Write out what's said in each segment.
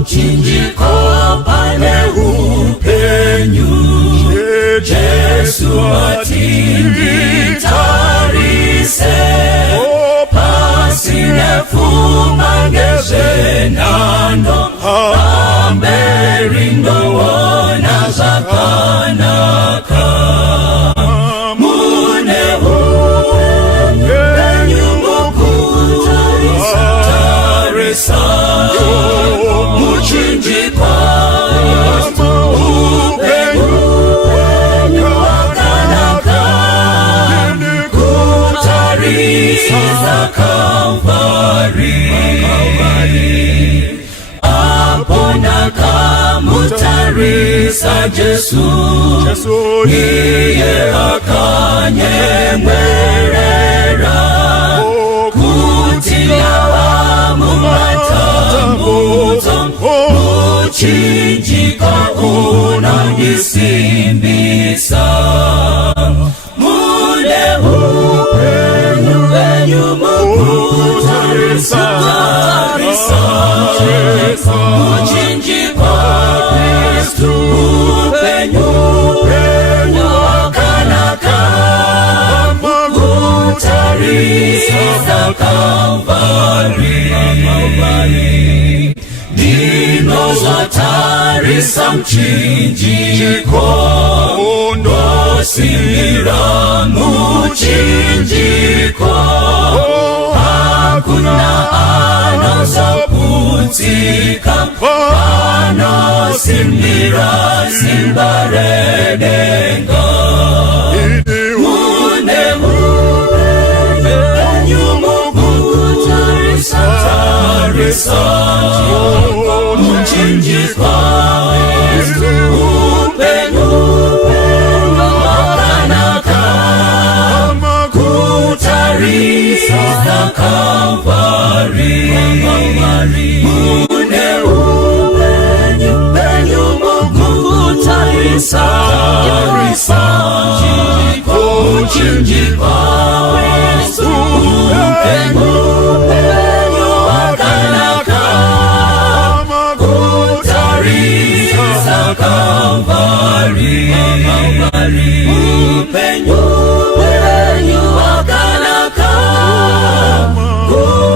mchinjiko pale upenyu, Yesu matindi tarise, pasine fumangeze nando, amberindo wona zakanaka. Mune upenyu mukutarisa, muchinjiko upenyu wakanaka, kutarisa Kalvari. Apona kamutarisa Jesu, iye akanyemwerera, kutia wamumatambuzo, muchinjiko unanisimbisa. Mune upenyu mukutarisa, muchinjiko Kristu upenyu wakanaka, kutarisa Kalvari. Nino zatarisa mchinjiko, ndosimira muchinjiko, hakuna anazaputika, anosimira simbaredenga. Mune upenyu mukutarisa, muchinjiko upenyu wakanaka, kutarisa Kalvari. Mune upenyu mukutarisa, muchinjiko upenyu wakanaka, kutarisa Kalvari. Upenyu wakanaka,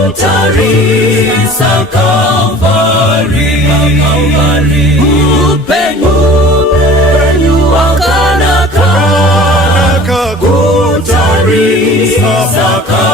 kutarisa Kalvari. Upenyu wakanaka, kutarisa Kalvari.